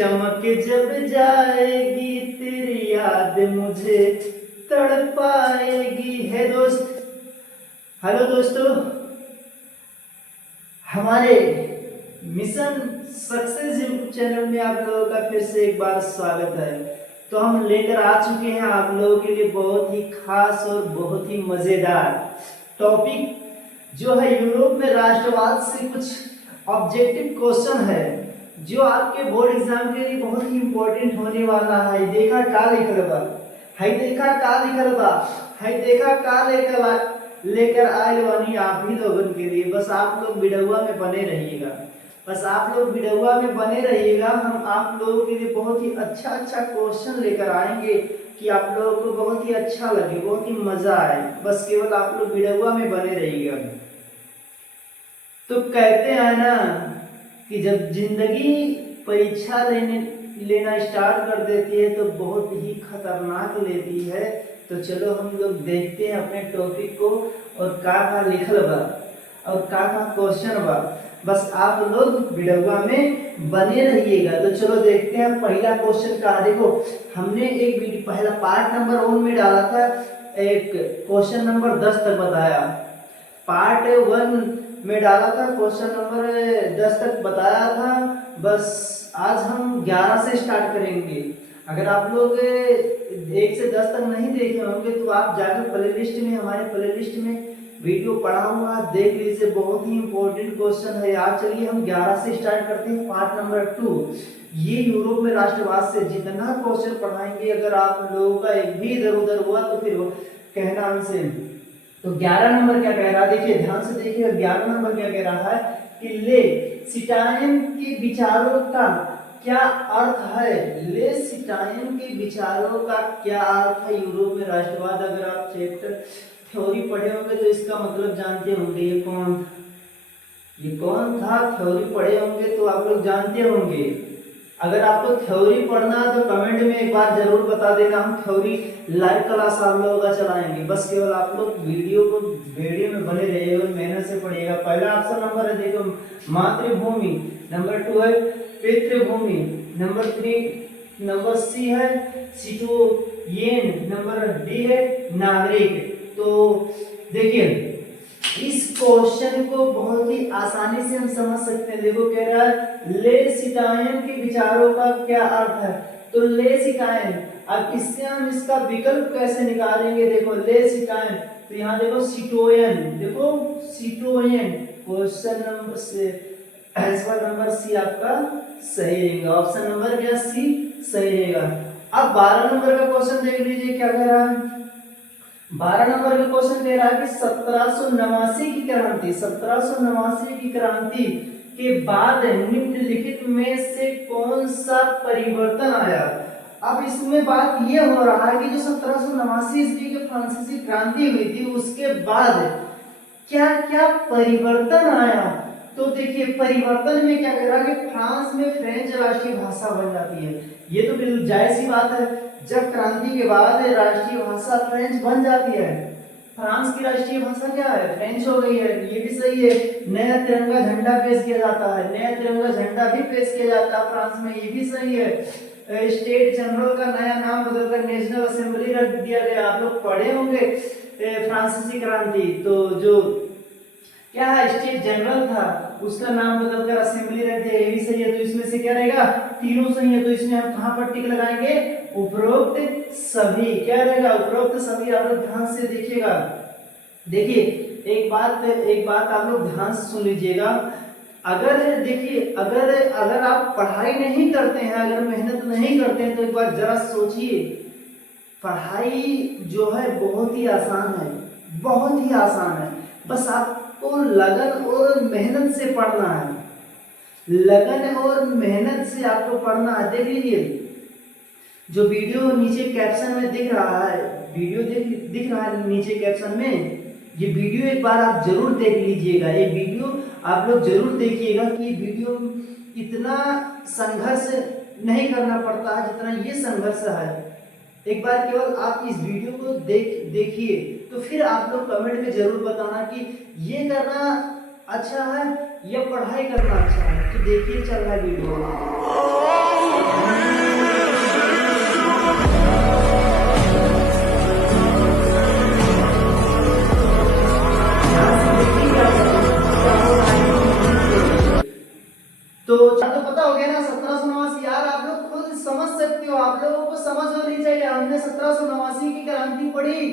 चमक जब जाएगी तेरी याद मुझे तड़पाएगी। है दोस्त, हेलो दोस्तों, हमारे मिशन सक्सेस यूट्यूब चैनल में आप लोगों का फिर से एक बार स्वागत है। तो हम लेकर आ चुके हैं आप लोगों के लिए बहुत ही खास और बहुत ही मजेदार टॉपिक, जो है यूरोप में राष्ट्रवाद से कुछ ऑब्जेक्टिव क्वेश्चन है जो आपके बोर्ड एग्जाम के लिए बहुत ही इंपॉर्टेंट होने वाला है। देखा का लिखल बा, है देखा का लिखल बा, है देखा का लेकर आए बानी आप ही लोगों के लिए। बस आप लोग वीडियोवा में बने रहिएगा, बस आप लोग वीडियोवा में बने रहिएगा। हम आप लोगों के लिए बहुत ही अच्छा क्वेश्चन लेकर आएंगे कि आप लोगों को बहुत ही अच्छा लगे, बहुत ही मजा आए। बस केवल आप लोग वीडियोवा में बने रहिएगा। तो कहते हैं ना कि जब जिंदगी परीक्षा लेना स्टार्ट कर देती है तो बहुत ही खतरनाक लेती है। तो चलो हम लोग देखते हैं अपने टॉपिक को और का लिखल बा और का क्वेश्चन बा। बस आप लोग वीडियोवा में बने रहिएगा। तो चलो देखते हैं पहला क्वेश्चन का। देखो, हमने एक पहला पार्ट नंबर 1 में डाला था, एक क्वेश्चन नंबर 10 तक बताया। पार्ट 1 में डाला था, क्वेश्चन नंबर 10 तक बताया था। बस आज हम 11 से स्टार्ट करेंगे। अगर आप लोग 1 से 10 तक नहीं देखे होंगे तो आप जाकर प्लेलिस्ट में, हमारे प्लेलिस्ट में वीडियो पढ़ा हुआ देख लीजिए, बहुत ही इंपॉर्टेंट क्वेश्चन है। आज चलिए हम 11 से स्टार्ट करते हैं। पार्ट नंबर 2, ये यूरोप में राष्ट्रवाद से जितना क्वेश्चन पढ़ाएंगे, अगर आप लोगों का एक भी इधर उधर हुआ तो फिर कहना हमसे। तो 11 नंबर क्या कह रहा है, देखिए ध्यान से देखिए। 11 नंबर क्या कह रहा है कि ले सिटाइन के विचारों का क्या अर्थ है। ले सिटाइन के विचारों का क्या अर्थ है यूरोप में राष्ट्रवाद। अगर आप चैप्टर थ्योरी पढ़े होंगे तो इसका मतलब जानते होंगे। ये कौन था, थ्योरी पढ़े होंगे तो आप लोग जानते होंगे। अगर आपको थ्योरी पढ़ना है तो कमेंट में एक बार जरूर बता देना, हम थ्योरी लाइव क्लास आप लोगों का चलाएंगे। बस केवल आप लोग वीडियो में बने रहिएगा, मेहनत से पढ़िएगा। पहला ऑप्शन नंबर है, देखो मातृभूमि, नंबर 2 है पितृभूमि, नंबर 3 नंबर सी है सिटोयेन, नंबर डी है नागरिक। तो देखिए इस क्वेश्चन को बहुत ही आसानी से हम समझ सकते हैं। देखो कह रहा है ले सिटाइन के विचारों का क्या अर्थ है। तो ले सिटाइन, अब इससे हम इसका विकल्प कैसे निकालेंगे। देखो ले सिटाइन, तो यहाँ देखो सिटोयन, देखो सिटोयन। क्वेश्चन नंबर से आंसर नंबर सी आपका सही रहेगा। ऑप्शन नंबर क्या, सी सही रहेगा। अब 12 नंबर का क्वेश्चन देख लीजिए क्या कह रहा है। 12 नंबर का क्वेश्चन कह रहा है कि 1789 की क्रांति, 1789 की क्रांति के बाद निम्नलिखित में से कौन सा परिवर्तन आया। अब इसमें बात ये हो रहा है कि जो 1789 ईस्वी की फ्रांसीसी क्रांति हुई थी उसके बाद क्या क्या परिवर्तन आया। तो देखिए परिवर्तन में क्या कह रहा है कि फ्रांस में फ्रेंच राष्ट्रीय भाषा बन जाती है। ये तो बिल्कुल जायज सी बात है, जब क्रांति के बाद राष्ट्रीय भाषा फ्रेंच बन जाती है। फ्रांस की राष्ट्रीय भाषा क्या है, फ्रेंच हो गई है, ये भी सही है। नया तिरंगा झंडा पेश किया जाता है, नया तिरंगा झंडा भी पेश किया जाता है फ्रांस में, ये भी सही है। स्टेट जनरल का नया नाम बदलकर नेशनल असेंबली रख दिया गया। आप लोग पढ़े होंगे फ्रांसीसी क्रांति, तो जो क्या है स्टेट जनरल था उसका नाम बदलकर असेंबली रख दिया, ये भी सही है। तो इसमें से क्या रहेगा, तीनों सही है। तो इसमें हम कहां पर टिक लगाएंगे, उपरोक्त सभी। क्या रहेगा, उपरोक्त सभी। आप लोग ध्यान से देखिएगा। देखिए एक बात आप लोग ध्यान से सुन लीजिएगा। अगर देखिए अगर आप पढ़ाई नहीं करते हैं, अगर मेहनत नहीं करते हैं तो एक बार जरा सोचिए, पढ़ाई जो है बहुत ही आसान है, बहुत ही आसान है। बस आपको लगन और मेहनत से पढ़ना है, लगन और मेहनत से आपको पढ़ना है। देख लीजिए जो वीडियो नीचे कैप्शन में दिख रहा है, वीडियो दिख रहा है नीचे कैप्शन में, ये वीडियो एक बार आप जरूर देख लीजिएगा। ये वीडियो आप लोग जरूर देखिएगा कि ये वीडियो इतना संघर्ष नहीं करना पड़ता है जितना ये संघर्ष है। एक बार केवल आप इस वीडियो को देखिए, तो फिर आप लोग कमेंट में जरूर बताना कि ये करना अच्छा है या पढ़ाई करना अच्छा है। तो देखिए चल रहा है वीडियो। ना 1789, यार आप लोग खुद समझ सकते हो, आप लोगों को समझ होनी चाहिए। हमने 1789 की क्रांति पढ़ी,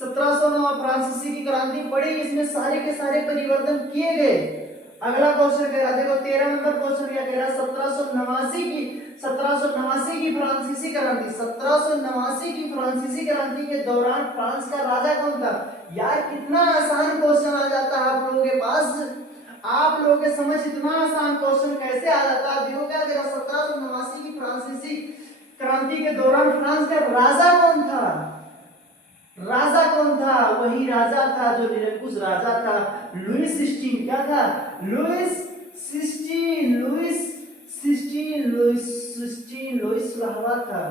1709 फ्रांसीसी की क्रांति पढ़ी, इसमें सारे के सारे परिवर्तन किए गए। अगला क्वेश्चन कह रहा, देखो 13 नंबर क्वेश्चन क्या कह रहा है, 1789 की फ्रांसीसी क्रांति, 1789 की फ्रांसीसी क्रांति के दौरान फ्रांस का राजा कौन था? यार कितना आसान क्वेश्चन आ जाता है आप लोगों के पास, आप लोगों के समझ इतना आसान क्वेश्चन कैसे आ जाता है? देखो क्या कह रहा, 1789 की फ्रांसीसी क्रांति के दौरान फ्रांस का राजा कौन था? राजा कौन था? वही राजा था जो निरंकुश राजा था, लुईस 16। क्या था? लुईस 16, लुईस 16 था।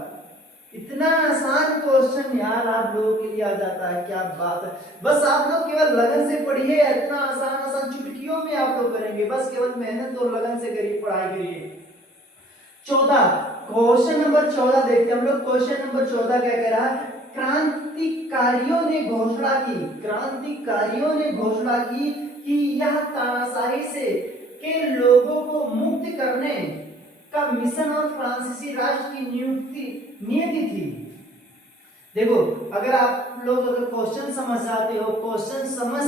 इतना आसान क्वेश्चन यार आप लोगों के लिए आ जाता है, क्या बात है। बस आप लोग केवल लगन से पढ़िए, इतना आसान आसान चुटकियों में आप लोग करेंगे, बस केवल मेहनत और लगन से करिए, पढ़ाई करिए। 14 क्वेश्चन नंबर 14 देखते हैं हम लोग। क्वेश्चन नंबर 14 क्या कह रहा है, क्रांतिकारियों ने घोषणा की, क्रांतिकारियों ने घोषणा की कि यह तानाशाही से के लोगों को मुक्त करने का मिशन और फ्रांसीसी राष्ट्र की नियति थी। देखो अगर आप लोग अगर क्वेश्चन समझ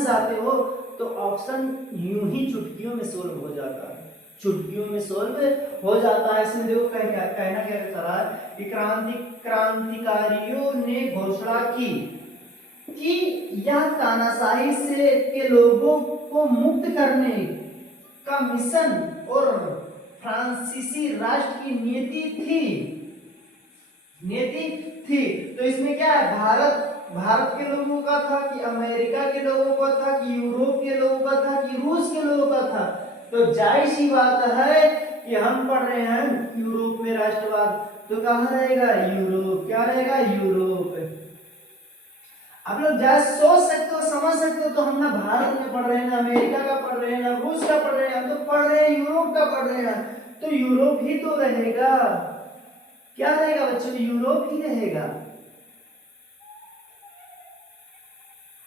जाते हो तो ऑप्शन यूं ही चुटकियों में सोल्व हो जाता है, चुटकियों में सोल्व हो जाता है। इसमें देखो कहना क्या कर रहा है कि क्रांतिकारियों ने घोषणा की कि यह तानाशाही से के लोगों को मुक्त करने का मिशन और फ्रांसीसी राष्ट्र की नीति थी। तो इसमें क्या है, भारत के लोगों का था कि अमेरिका के लोगों का था कि यूरोप के लोगों का था कि रूस के लोगों का था? तो जाहिर सी बात है कि हम पढ़ रहे हैं यूरोप में राष्ट्रवाद, तो कहाँ रहेगा? यूरोप। क्या रहेगा? यूरोप। आप लोग जैसे सोच सकते हो, समझ सकते हो, तो हम ना भारत में पढ़ रहे हैं, ना अमेरिका का पढ़ रहे हैं, ना रूस का पढ़ रहे हैं, हम तो पढ़ रहे हैं यूरोप का पढ़ रहे हैं, तो यूरोप ही तो रहेगा। क्या रहेगा बच्चों? यूरोप ही रहेगा।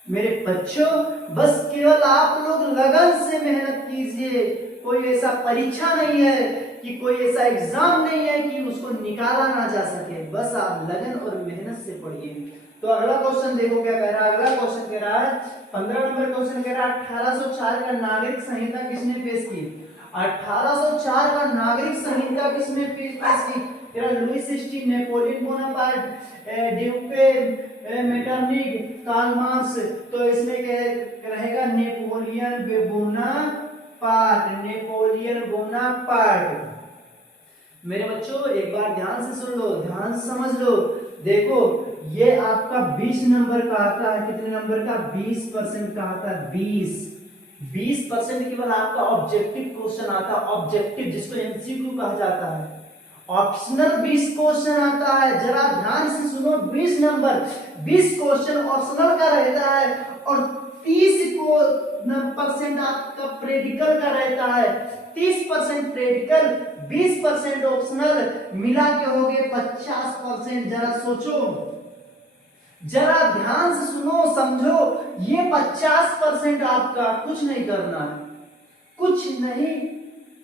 मेरे बच्चों बस केवल आप लोग लगन से मेहनत कीजिए, कोई ऐसा परीक्षा नहीं है कि कोई ऐसा एग्जाम नहीं है कि उसको निकाला ना जा सके, बस आप लगन और मेहनत से पढ़िए। तो अगला क्वेश्चन देखो क्या कह रहा है, अगला क्वेश्चन कह रहा है 15 नंबर क्वेश्चन कह रहा है 1804 का नागरिक संहिता किसने पेश की? 1804 का नागरिक संहिता किसने पेश की? Louis 16, Napoleon Bonaparte, Duke Metternich, Karl Marx. तो इसमें क्या रहेगा? Napoleon Bonaparte. मेरे बच्चों एक बार ध्यान से सुन लो, ध्यान से समझ लो। देखो ये आपका 20 नंबर का आता है, कितने नंबर का? 20% का आता है। 20% केवल आपका ऑब्जेक्टिव क्वेश्चन आता है, ऑब्जेक्टिव जिसको एमसीक्यू कहा जाता है। ऑप्शनल 20 क्वेश्चन आता है, जरा ध्यान से सुनो। 20 नंबर 20 क्वेश्चन ऑप्शनल का रहता है और 30% आपका प्रैक्टिकल का रहता है। 30% प्रैक्टिकल, 20% ऑप्शनल, मिला के हो गए 50%। जरा सोचो, जरा ध्यान से सुनो, समझो। ये 50% आपका कुछ नहीं करना है, कुछ नहीं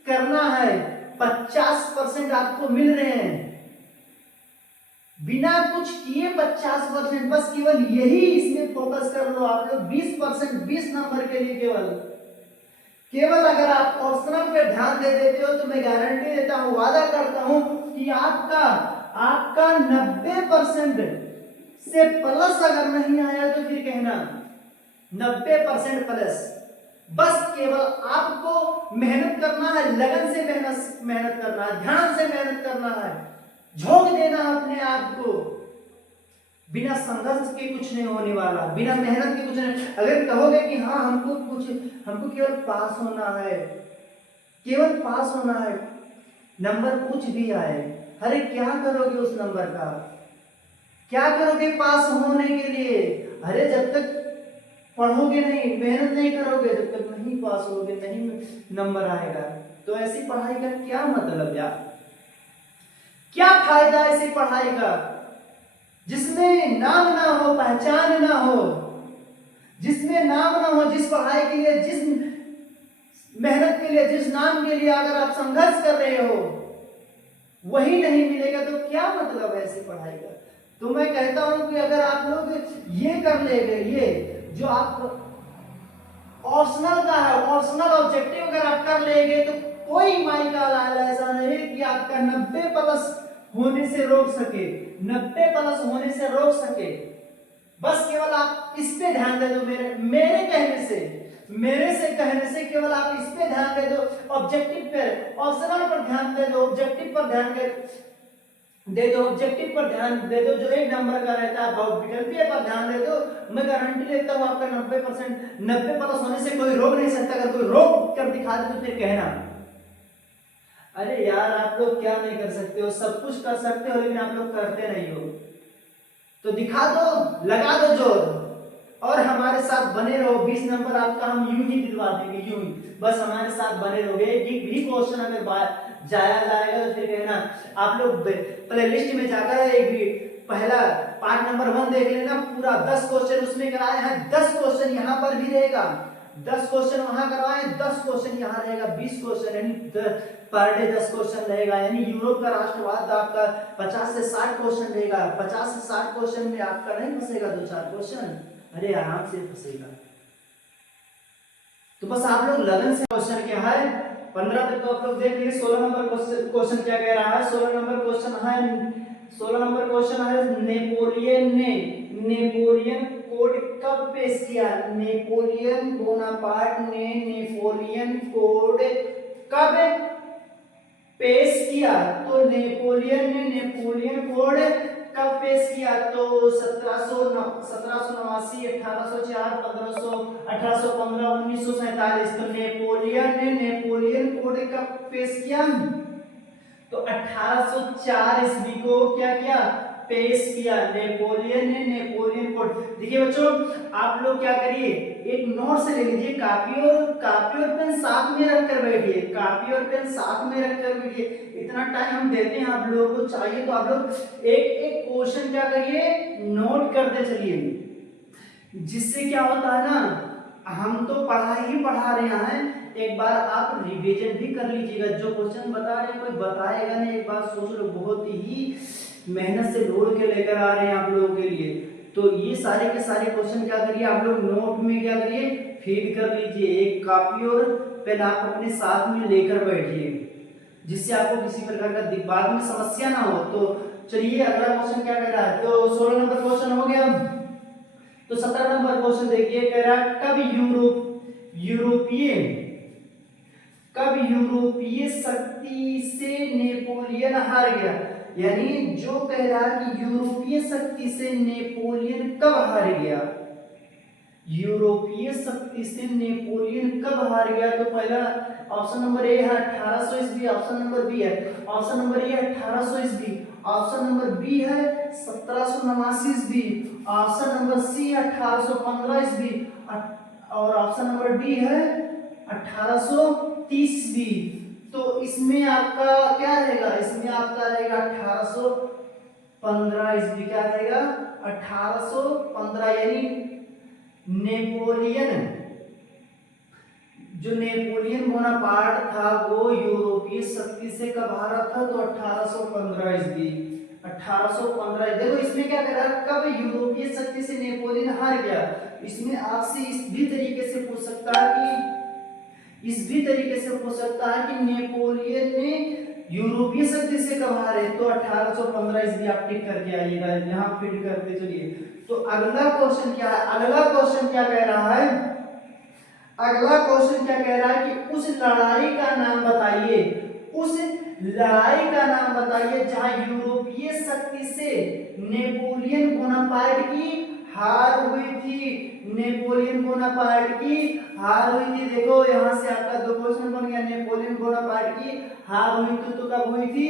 करना है। 50% आपको मिल रहे हैं बिना कुछ किए। 50% बस केवल यही इसमें फोकस कर लो आप लोग। 20% 20 नंबर के लिए केवल अगर आप ऑप्शनल पे ध्यान दे देते हो तो मैं गारंटी देता हूं, वादा करता हूं कि आपका 90% से प्लस अगर नहीं आया तो फिर कहना 90% प्लस। बस केवल आपको मेहनत करना है, लगन से मेहनत करना है, ध्यान से मेहनत करना है, झोंक देना अपने आप को। बिना संघर्ष के कुछ नहीं होने वाला, बिना मेहनत के कुछ नहीं। अगर कहोगे कि हाँ हमको केवल पास होना है, केवल पास होना है, नंबर कुछ भी आए, अरे क्या करोगे उस नंबर का? क्या करोगे पास होने के लिए? अरे जब तक पढ़ोगे नहीं, मेहनत नहीं करोगे, जब तक नहीं पास होगे, नहीं नंबर आएगा। तो ऐसी पढ़ाई का क्या मतलब यार? क्या फायदा ऐसी पढ़ाई का जिसमें नाम ना हो, पहचान ना हो, जिसमें नाम ना हो, जिस पढ़ाई के लिए, जिस मेहनत के लिए, जिस नाम के लिए अगर आप संघर्ष कर रहे हो, वही नहीं मिलेगा तो क्या मतलब है ऐसी पढ़ाई का। तो मैं कहता हूं कि अगर आप लोग ये कर लेंगे, ये जो आप ऑप्शनल का है, ऑप्शनल ऑब्जेक्टिव अगर आप कर लेंगे तो कोई माई का लाल ऐसा नहीं कि आपका 90 प्लस होने से रोक सके, 90 प्लस होने से रोक सके। बस केवल आप इस पे ध्यान दे दो, मेरे कहने से, मेरे से कहने से केवल आप इस पे ध्यान दे दो, ऑब्जेक्टिव पर, ऑप्शनल पर ध्यान दे दो, ऑब्जेक्टिव पर ध्यान दे दो, ऑब्जेक्टिव पर ध्यान दे दो जो 1 नंबर का रहता है, विकल्पीय पर ध्यान दे दो। मैं गारंटी लेता हूं आपका 90%, 90 प्लस होने से कोई रोक नहीं सकता। अगर कोई रोक कर दिखा दे तो फिर कहना अरे यार आप लोग क्या नहीं कर सकते हो, सब कुछ कर सकते हो लेकिन आप लोग करते नहीं हो। तो दिखा दो, लगा दो जोर और हमारे साथ बने रहो। 20 नंबर आपका हम यूं ही दिलवा देंगे, यूं ही, बस हमारे साथ बने रहोगे। एक भी क्वेश्चन अगर जाया जाएगा तो फिर कहना। आप लोग प्लेलिस्ट में जाकर एक भी पहला पार्ट नंबर 1 देख लेना, पूरा 10 क्वेश्चन उसमें कराए हैं, 10 क्वेश्चन यहाँ पर भी रहेगा, 10 क्वेश्चन वहां करवाए, 10 क्वेश्चन यहाँ रहेगा, 20 क्वेश्चन यानी पर डे 10 क्वेश्चन रहेगा। यानी यूरोप का राष्ट्रवाद आपका 50 से 60 क्वेश्चन रहेगा। 50 से 60 क्वेश्चन में आपका नहीं फंसेगा 2-4 क्वेश्चन, अरे आराम से फंसेगा। तो बस आप लोग लगन से क्वेश्चन क्या है 15 तक तो आप लोग देख लीजिए। 16 नंबर क्वेश्चन क्या कह रहा है। 16 नंबर क्वेश्चन है नेपोलियन कोड कब पेश किया। नेपोलियन बोनापार्ट ने नेपोलियन कोड कब पेश किया। तो नेपोलियन ने नेपोलियन कोड कब पेश किया। तो 1789, 1804, 1815, 1947। तो नेपोलियन ने नेपोलियन कोड कब पेश किया। तो 1804 ईस्वी को क्या किया, पेश किया। नेपोलियन ने नेपोलियन कोड। देखिए बच्चों आप लोग क्या करिए, एक नोट से ले लीजिए, कापी और पेन साथ में रखकर बैठिए, कापी और पेन साथ में रखकर बैठिए। इतना टाइम हम देते हैं आप लोगों को, चाहिए तो आप लोग एक एक क्वेश्चन क्या करिए, नोट करते चलिए। जिससे क्या होता है ना, हम तो पढ़ा रहे हैं, एक बार आप रिवीजन भी कर लीजिएगा। जो क्वेश्चन बता रहे हैं कोई बताएगा नहीं, एक बार सोच लो, बहुत ही मेहनत से ढूंढ के लेकर आ रहे हैं आप लोगों के लिए। तो ये सारे के सारे क्वेश्चन क्या करिए, आप लोग नोट में क्या करिए, फीड कर लीजिए। एक कॉपी और पेन आप अपने साथ में लेकर बैठिए, जिससे आपको किसी प्रकार का बाद में समस्या ना हो। तो चलिए अगला क्वेश्चन क्या कह रहा है। तो 16 नंबर क्वेश्चन हो गया। तो 17 नंबर क्वेश्चन देखिए, कह रहा है कब यूरोपीय शक्ति से नेपोलियन हार गया। यानी जो कह रहा है कि यूरोपीय शक्ति से नेपोलियन कब हार गया, यूरोपीय शक्ति से नेपोलियन कब हार गया। तो पहला ऑप्शन नंबर ए है 1800 ईस्वी, ऑप्शन नंबर बी है, ऑप्शन नंबर ए 1800 ईस्वी, ऑप्शन नंबर बी है 1789 ईस्वी, ऑप्शन नंबर सी है 1815 ईस्वी और ऑप्शन नंबर डी है 1830 ईस्वी। तो इसमें आपका क्या रहेगा, इसमें आपका रहेगा 1815 ईस्वी। क्या रहेगा 1815, यानी नेपोलियन बोनापार्ट था वो यूरोपीय शक्ति से कब हारा था। तो 1815 ईस्वी, 1815। देखो इसमें क्या कह रहा है, कब यूरोपीय शक्ति से नेपोलियन हार गया। इसमें आपसे इस भी तरीके से पूछ सकता है कि नेपोलियन ने यूरोपीय शक्ति से कब हारे। तो 1815 ईस्वी आप टिक करके आइएगा, यहाँ फिट करते चलिए। तो अगला क्वेश्चन क्या है, अगला क्वेश्चन क्या कह रहा है, अगला क्वेश्चन क्या कह रहा है कि उस लड़ाई का नाम बताइए, उस लड़ाई का नाम बताइए जहां यूरोपीय शक्ति से नेपोलियन बोनापार्ट की हार हुई थी। नेपोलियन बोनापार्ट की हार हुई थी। देखो यहाँ से आपका दो क्वेश्चन बन गया। नेपोलियन बोनापार्ट की हार हुई थी तो कब हुई थी,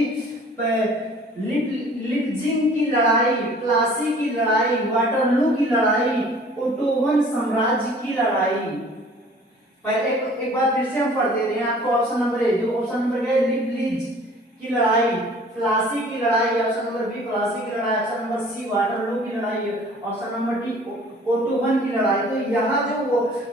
लिपजिंग की लड़ाई, प्लासी की लड़ाई, वाटरलू की लड़ाई, ओटोवन साम्राज्य की लड़ाई। पहले एक बार फिर से हम पढ़ दे रहे हैं आपको। ऑप्शन नंबर ए, जो ऑप्शन नंबर ए लिपलिज की लड़ाई, प्लासी की लड़ाई, ऑप्शन नंबर बी प्लासी की लड़ाई, ऑप्शन नंबर सी वाटरलू की लड़ाई, ऑप्शन नंबर डी ओटोवन की लड़ाई। तो यहाँ जो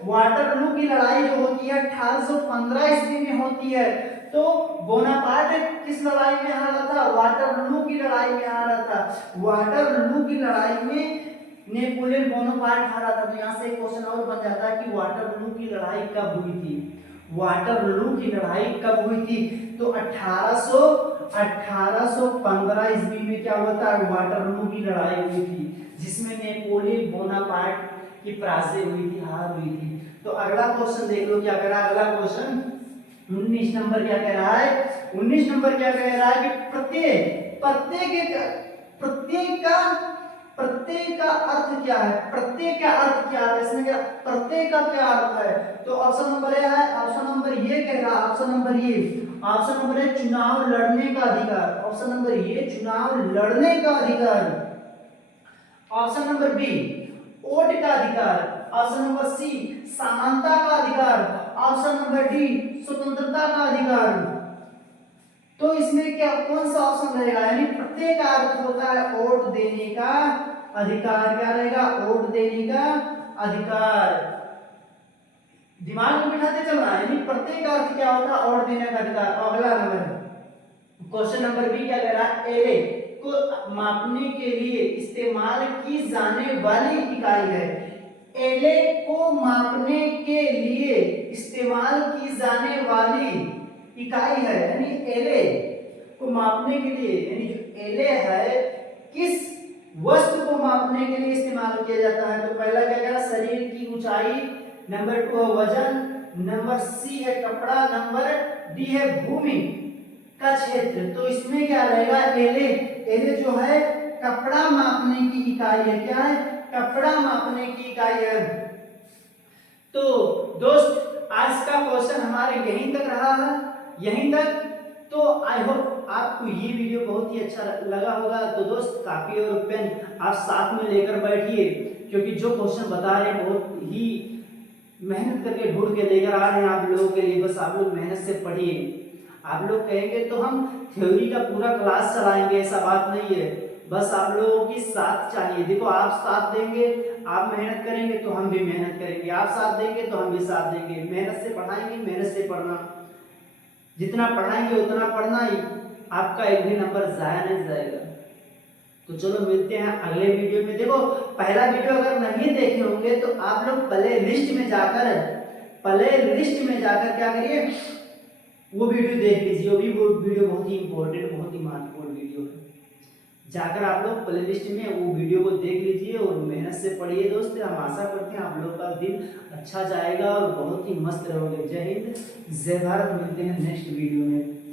वाटरलू की लड़ाई जो होती है 1815 ईस्वी में होती है। तो बोनापार्ट किस लड़ाई में हारा था? वाटरलू की लड़ाई में हारा था। वाटरलू की लड़ाई में नेपोलियन बोनापार्ट हारा था। तो यहाँ से एक क्वेश्चन और बन जाता है कि वाटरलू की लड़ाई कब हुई थी? वाटरलू की लड़ाई कब हुई थी? तो 1815 ईस्वी में क्या हुआ था? वाटरलू की लड़ाई हुई थी, जिसमें नेपोलियन बोनापार्ट की पराजय हुई थी, हार हुई थी। तो अगला क्वेश्चन देख लो क्या कह रहा है। अगला क्वेश्चन 19 नंबर क्या कह रहा है? 19 नंबर क्या कह रहा है कि प्रत्येक का अर्थ क्या है? प्रत्येक का अर्थ क्या है? इसमें क्या प्रत्येक का क्या अर्थ है? तो ऑप्शन नंबर ए है, ऑप्शन नंबर ये कह रहा है, ऑप्शन नंबर है चुनाव लड़ने का अधिकार। ऑप्शन नंबर ये चुनाव लड़ने का अधिकार। ऑप्शन नंबर बी वोट का अधिकार। ऑप्शन नंबर सी समानता का अधिकार। ऑप्शन नंबर डी स्वतंत्रता का अधिकार। तो इसमें क्या कौन सा ऑप्शन रहेगा? यानी प्रत्येक का अर्थ होता है वोट देने का अधिकार। क्या रहेगा? वोट देने का अधिकार। दिमाग में बिठाते चलना है। यानी प्रत्येक का अर्थ क्या होता है? वोट देने का अधिकार। अगला नंबर क्वेश्चन नंबर बी क्या कह रहा है? एरे को मापने के लिए इस्तेमाल की जाने वाली इकाई है। एले को मापने के लिए इस्तेमाल की जाने वाली इकाई है। यानी एले को मापने के लिए, यानी जो एले है किस वस्तु को मापने के लिए इस्तेमाल किया जाता है? तो पहला क्या कह रहा है? शरीर की ऊंचाई। नंबर 2 है वजन। नंबर सी है कपड़ा। नंबर डी है भूमि का क्षेत्र। तो इसमें क्या रहेगा? एले। एले जो है कपड़ा मापने की इकाई है। क्या है? कपड़ा मापने की इकाई है। तो दोस्त आज का क्वेश्चन हमारे यहीं तक रहा है, यहीं तक। तो आई होप आपको ये वीडियो बहुत ही अच्छा लगा होगा। तो दोस्त कापी और पेन आप साथ में लेकर बैठिए, क्योंकि जो क्वेश्चन बता रहे हैं बहुत ही मेहनत करके ढूंढ के लेकर आ रहे हैं आप लोगों के लिए। बस आप लोग मेहनत से पढ़िए। आप लोग कहेंगे तो हम थ्योरी का पूरा क्लास चलाएंगे, ऐसा बात नहीं है। बस आप लोगों की साथ चाहिए। देखो आप साथ देंगे, आप मेहनत करेंगे तो हम भी मेहनत करेंगे। आप साथ देंगे तो हम भी साथ देंगे। मेहनत से पढ़ाएंगे, मेहनत से पढ़ना। जितना पढ़ाएंगे उतना पढ़ना ही, आपका एक भी नंबर जाया नहीं जाएगा। तो चलो मिलते हैं अगले वीडियो में। देखो पहला वीडियो अगर नहीं देखे होंगे तो आप लोग प्ले लिस्ट में जाकर क्या करिए, वो वीडियो देख लीजिए। वो वीडियो बहुत ही इंपॉर्टेंट, बहुत ही महत्वपूर्ण वीडियो है। जाकर आप लोग प्ले लिस्ट में वो वीडियो को देख लीजिए और मेहनत से पढ़िए दोस्त। हम आशा करते हैं आप लोग का दिन अच्छा जाएगा और बहुत ही मस्त रहोगे। जय हिंद, जय भारत। मिलते हैं नेक्स्ट वीडियो में।